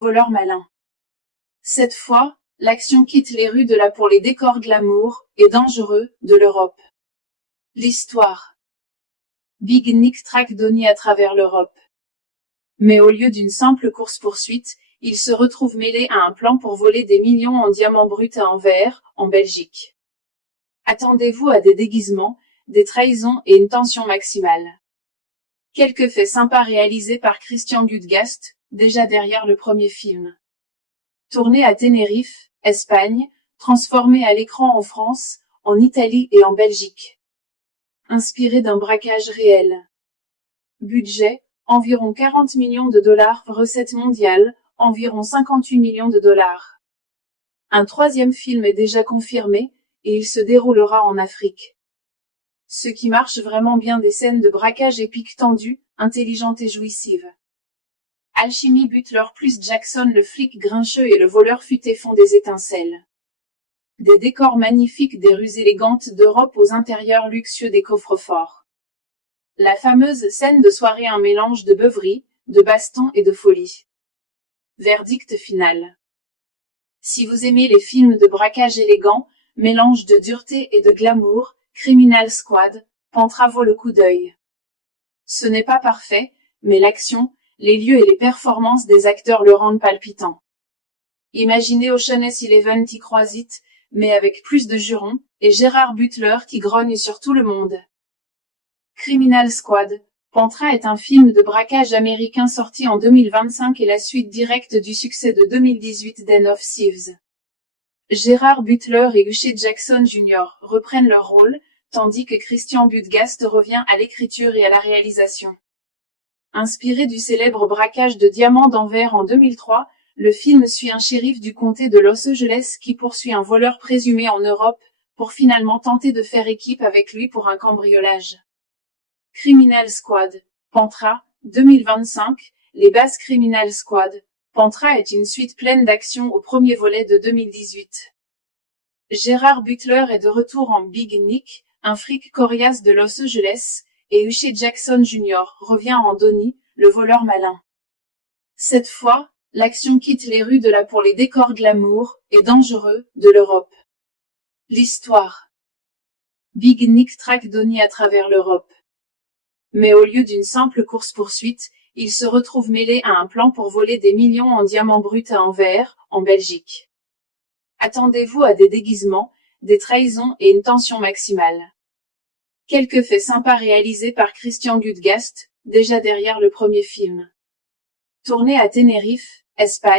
voleur malin. Cette fois, l'action quitte les rues de la pour les décors glamour et dangereux de l'Europe. L'histoire. Big Nick traque Donnie à travers l'Europe. Mais au lieu d'une simple course-poursuite, il se retrouve mêlé à un plan pour voler des millions en diamants bruts à Anvers, en Belgique. Attendez-vous à des déguisements, des trahisons et une tension maximale. Quelques faits sympas réalisés par Christian Gudgast, déjà derrière le premier film. Tourné à Tenerife, Espagne, transformé à l'écran en France, en Italie et en Belgique. Inspiré d'un braquage réel. Budget, environ 40 millions de dollars. Recettes mondiales, environ 58 millions de dollars. Un troisième film est déjà confirmé, et il se déroulera en Afrique. Ce qui marche vraiment bien, des scènes de braquage épiques tendues, intelligentes et jouissives. Alchemy Butler plus Jackson, le flic grincheux et le voleur futé font des étincelles. Des décors magnifiques, des rues élégantes d'Europe aux intérieurs luxueux des coffres-forts. La fameuse scène de soirée, un mélange de beuverie, de baston et de folie. Verdict final. Si vous aimez les films de braquage élégants, mélange de dureté et de glamour, Criminal Squad, Pantra vaut le coup d'œil. Ce n'est pas parfait, mais l'action, les lieux et les performances des acteurs le rendent palpitant. Imaginez Ocean's 11 qui croise It, mais avec plus de jurons, et Gérard Butler qui grogne sur tout le monde. Criminal Squad, Pantra est un film de braquage américain sorti en 2025 et la suite directe du succès de 2018 Den of Thieves. Gérard Butler et Hushe Jackson Jr. reprennent leur rôle, tandis que Christian Gudgast revient à l'écriture et à la réalisation. Inspiré du célèbre braquage de diamants d'Anvers en 2003, le film suit un shérif du comté de Los Angeles qui poursuit un voleur présumé en Europe, pour finalement tenter de faire équipe avec lui pour un cambriolage. Criminal Squad, Pantra, 2025, les bases Criminal Squad, Pantra est une suite pleine d'action au premier volet de 2018. Gérard Butler est de retour en Big Nick, un flic coriace de Los Angeles, et Hushe Jackson Jr. revient en Donnie, le voleur malin. Cette fois, l'action quitte les rues de la pour les décors glamour et dangereux de l'Europe. L'histoire. Big Nick traque Donnie à travers l'Europe. Mais au lieu d'une simple course-poursuite, il se retrouve mêlé à un plan pour voler des millions en diamants bruts à Anvers, en Belgique. Attendez-vous à des déguisements, des trahisons et une tension maximale. Quelques faits sympas réalisés par Christian Gudgast, déjà derrière le premier film. Tourné à Tenerife, Espagne.